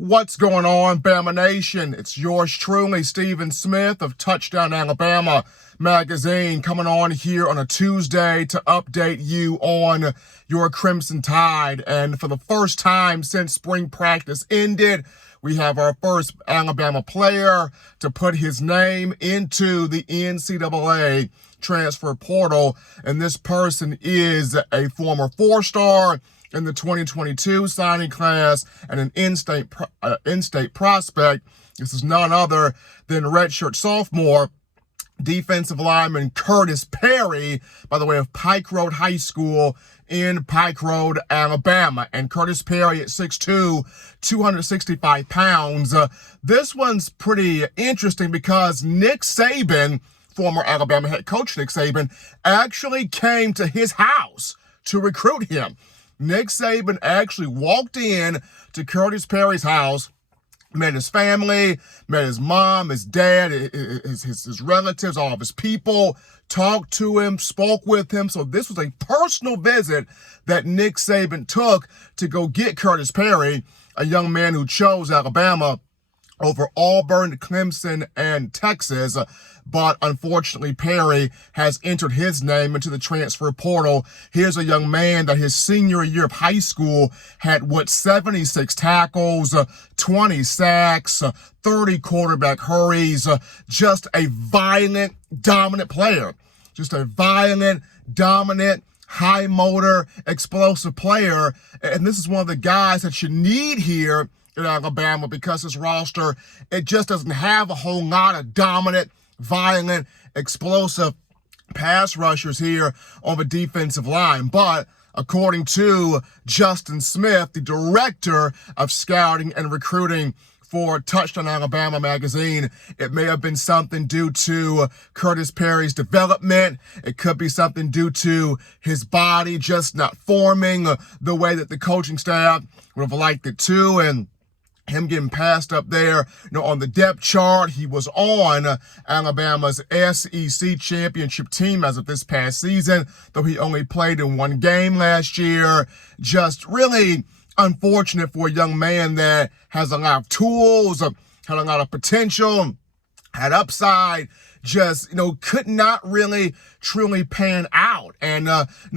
What's going on, Bama Nation? It's yours truly, Stephen Smith of Touchdown Alabama magazine, coming on here on a Tuesday to update you on your Crimson Tide. And for the first time since spring practice ended, we have our first Alabama player to put his name into the NCAA transfer portal. And this person is a former four-star in the 2022 signing class and an in-state prospect. This is none other than redshirt sophomore defensive lineman Khurtiss Perry, by the way, of Pike Road High School in Pike Road, Alabama. And Khurtiss Perry at 6'2", 265 pounds. This one's pretty interesting because Nick Saban, former Alabama head coach Nick Saban, actually came to his house to recruit him. Nick Saban actually walked in to Khurtiss Perry's house, met his family, met his mom, his dad, his relatives, all of his people, talked to him, spoke with him. So this was a personal visit that Nick Saban took to go get Khurtiss Perry, a young man who chose Alabama over Auburn, Clemson, and Texas. But unfortunately, Perry has entered his name into the transfer portal. Here's a young man that his senior year of high school had, 76 tackles, 20 sacks, 30 quarterback hurries, just a violent, dominant player. Just a violent, dominant, high motor, explosive player. And this is one of the guys that you need here in Alabama because his roster, it just doesn't have a whole lot of dominant, violent, explosive pass rushers here on the defensive line. But according to Justin Smith, the director of scouting and recruiting for Touchdown Alabama magazine, it may have been something due to Khurtiss Perry's development. It could be something due to his body just not forming the way that the coaching staff would have liked it to, and him getting passed up there, on the depth chart. He was on Alabama's SEC championship team as of this past season, though he only played in one game last year. Just really unfortunate for a young man that has a lot of tools, had a lot of potential, had upside, just, could not really truly pan out. And,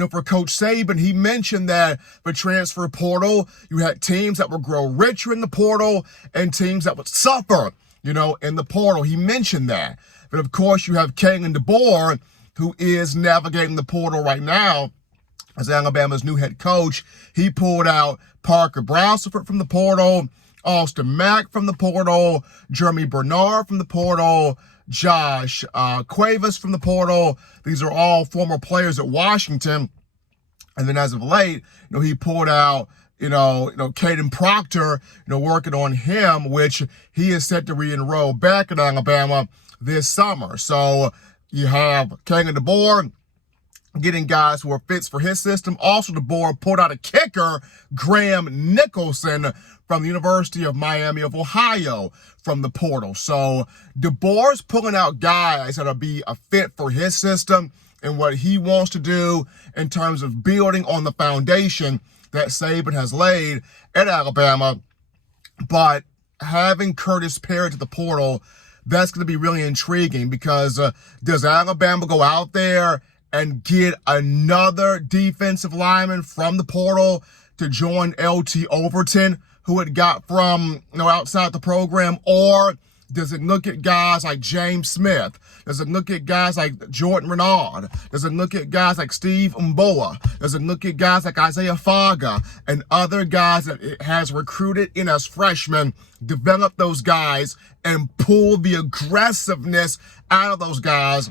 for Coach Saban, he mentioned that the transfer portal, you had teams that would grow richer in the portal and teams that would suffer, in the portal. He mentioned that. But of course, you have Kalen DeBoer, who is navigating the portal right now as Alabama's new head coach. He pulled out Parker Brassford from the portal, Austin Mack from the portal, Jeremy Bernard from the portal, Josh Cuevas from the portal. These are all former players at Washington. And then as of late, he pulled out, Caden Proctor, working on him, which he is set to re-enroll back at Alabama this summer. So you have Kalen DeBoer getting guys who are fits for his system. Also, DeBoer pulled out a kicker, Graham Nicholson, from the University of Miami of Ohio from the portal. So DeBoer's pulling out guys that'll be a fit for his system and what he wants to do in terms of building on the foundation that Saban has laid at Alabama. But having Khurtiss Perry to the portal, that's going to be really intriguing because does Alabama go out there and get another defensive lineman from the portal to join LT Overton, who it got from, outside the program? Or does it look at guys like James Smith? Does it look at guys like Jordan Renard? Does it look at guys like Steve Mboa? Does it look at guys like Isaiah Faga and other guys that it has recruited in as freshmen, develop those guys and pull the aggressiveness out of those guys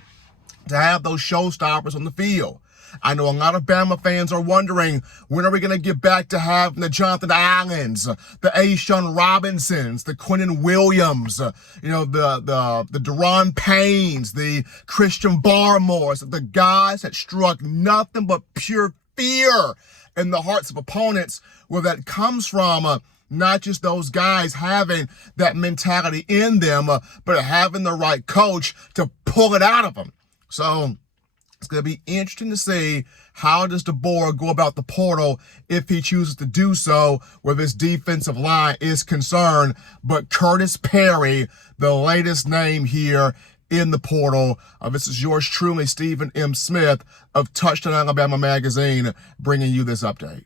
to have those showstoppers on the field? I know a lot of Bama fans are wondering, when are we going to get back to having the Jonathan Allens, the Ashawn Robinsons, the Quinnen Williams, the Deron Paynes, the Christian Barmores, the guys that struck nothing but pure fear in the hearts of opponents, where that comes from not just those guys having that mentality in them, but having the right coach to pull it out of them. So It's going to be interesting to see how does DeBoer go about the portal if he chooses to do so where this defensive line is concerned. But Khurtiss Perry, the latest name here in the portal. This is yours truly, Stephen M. Smith of Touchdown Alabama Magazine, bringing you this update.